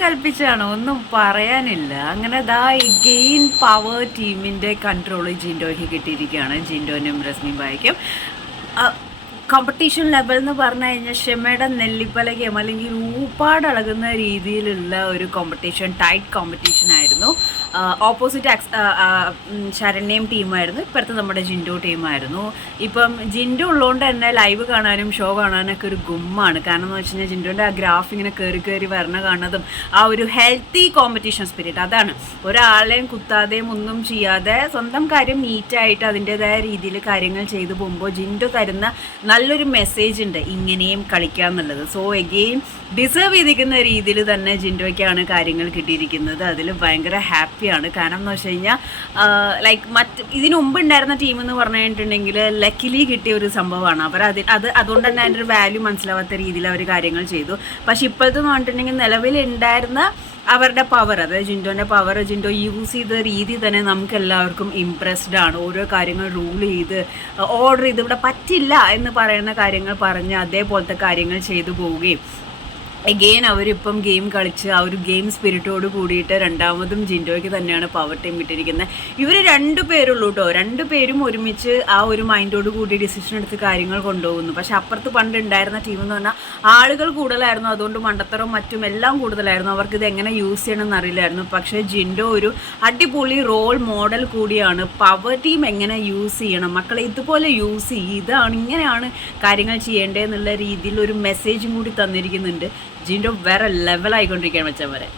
കൽപ്പിച്ചാണ്? ഒന്നും പറയാനില്ല. അങ്ങനെ ദാ ഗെയിൻ പവർ ടീമിന്റെ കൺട്രോൾ ജിൻഡോയ്ക്ക് കിട്ടിയിരിക്കുകയാണ്. ജിൻഡോനും റസ്മി ബായിക്കും കോമ്പറ്റീഷൻ ലെവൽ എന്ന് പറഞ്ഞു കഴിഞ്ഞാൽ ഷെമയുടെ നെല്ലിപ്പലകയും അല്ലെങ്കിൽ ഊപ്പാടളകുന്ന രീതിയിലുള്ള ഒരു കോമ്പറ്റീഷൻ ടൈറ്റ് കോമ്പറ്റീഷൻ ആയിരുന്നു. ഓപ്പോസിറ്റ് ശരണ്യം ടീമായിരുന്നു ഇപ്പോഴത്തെ നമ്മുടെ ജിൻഡോ ടീമായിരുന്നു ഇപ്പം ജിൻഡോ ഉള്ളതുകൊണ്ട് തന്നെ ലൈവ് കാണാനും ഷോ കാണാനൊക്കെ ഒരു ഗുമ്മാണ്. കാരണം എന്ന് വെച്ച് കഴിഞ്ഞാൽ ജിൻഡോന്റെ ആ ഗ്രാഫ് ഇങ്ങനെ കയറി കയറി വരണ കാണുന്നതും ആ ഒരു ഹെൽത്തി കോമ്പറ്റീഷൻ സ്പിരിറ്റ് അതാണ്. ഒരാളെയും കുത്താതെയും ഒന്നും ചെയ്യാതെ സ്വന്തം കാര്യം നീറ്റായിട്ട് അതിന്റെതായ രീതിയിൽ കാര്യങ്ങൾ ചെയ്തു പോകുമ്പോൾ ജിൻഡോ തരുന്ന നല്ലൊരു മെസ്സേജ് ഉണ്ട് ഇങ്ങനെയും കളിക്കുക എന്നുള്ളത്. സോ എഗെയിൻ ഡിസേർവ് ചെയ്തിരിക്കുന്ന രീതിയിൽ തന്നെ ജിൻഡോയ്ക്കാണ് കാര്യങ്ങൾ കിട്ടിയിരിക്കുന്നത്. അതിൽ ഭയങ്കര ഹാപ്പിയാണ് കാരണം എന്ന് വെച്ച് കഴിഞ്ഞാൽ ലൈക്ക് മറ്റ് ഇതിനു മുമ്പ് ഉണ്ടായിരുന്ന ടീം എന്ന് പറഞ്ഞു കഴിഞ്ഞിട്ടുണ്ടെങ്കിൽ ലക്കിലി കിട്ടിയ ഒരു സംഭവമാണ്. അവർ അത് അത് അതുകൊണ്ട് തന്നെ അതിന്റെ ഒരു വാല്യൂ മനസ്സിലാവാത്ത രീതിയിൽ അവർ കാര്യങ്ങൾ ചെയ്തു. പക്ഷേ ഇപ്പോഴത്തെ എന്ന് പറഞ്ഞിട്ടുണ്ടെങ്കിൽ നിലവിലുണ്ടായിരുന്ന അവരുടെ പവർ അതായത് ജിൻഡോന്റെ പവർ ജിൻഡോ യൂസ് ചെയ്ത രീതി തന്നെ നമുക്ക് എല്ലാവർക്കും ഇമ്പ്രസ്ഡ് ആണ്. ഓരോ കാര്യങ്ങൾ റൂൾ ചെയ്ത് ഓർഡർ ചെയ്ത് ഇവിടെ പറ്റില്ല എന്ന് പറയുന്ന കാര്യങ്ങൾ പറഞ്ഞ് അതേപോലത്തെ കാര്യങ്ങൾ ചെയ്തു പോവുകയും എഗെയിൻ അവരിപ്പം ഗെയിം കളിച്ച് ആ ഒരു ഗെയിം സ്പിരിറ്റോട് കൂടിയിട്ട് രണ്ടാമതും ജിൻഡോയ്ക്ക് തന്നെയാണ് പവർ ടീം വിട്ടിരിക്കുന്നത് ഇവർ രണ്ടു പേരുള്ളൂ കേട്ടോ രണ്ടു പേരും ഒരുമിച്ച് ആ ഒരു മൈൻഡോട് കൂടി ഡിസിഷൻ എടുത്ത് കാര്യങ്ങൾ കൊണ്ടുപോകുന്നു. പക്ഷെ അപ്പുറത്ത് പണ്ട് ഉണ്ടായിരുന്ന ടീം എന്ന് പറഞ്ഞാൽ ആളുകൾ കൂടുതലായിരുന്നു. അതുകൊണ്ട് മണ്ടത്തരവും മറ്റും എല്ലാം കൂടുതലായിരുന്നു. അവർക്ക് ഇത് എങ്ങനെ യൂസ് ചെയ്യണമെന്ന് അറിയില്ലായിരുന്നു. പക്ഷേ ജിൻഡോ ഒരു അടിപൊളി റോൾ മോഡൽ കൂടിയാണ്. പവർ ടീം എങ്ങനെ യൂസ് ചെയ്യണം? മക്കളെ ഇതുപോലെ യൂസ് ചെയ്യും. ഇതാണ് ഇങ്ങനെയാണ് കാര്യങ്ങൾ ചെയ്യേണ്ടതെന്നുള്ള രീതിയിൽ ഒരു മെസ്സേജും കൂടി തന്നിരിക്കുന്നുണ്ട്. ജിൻഡോ വേറെ ലെവലായിക്കൊണ്ടിരിക്കുകയാണ് മച്ചാൻ വരെ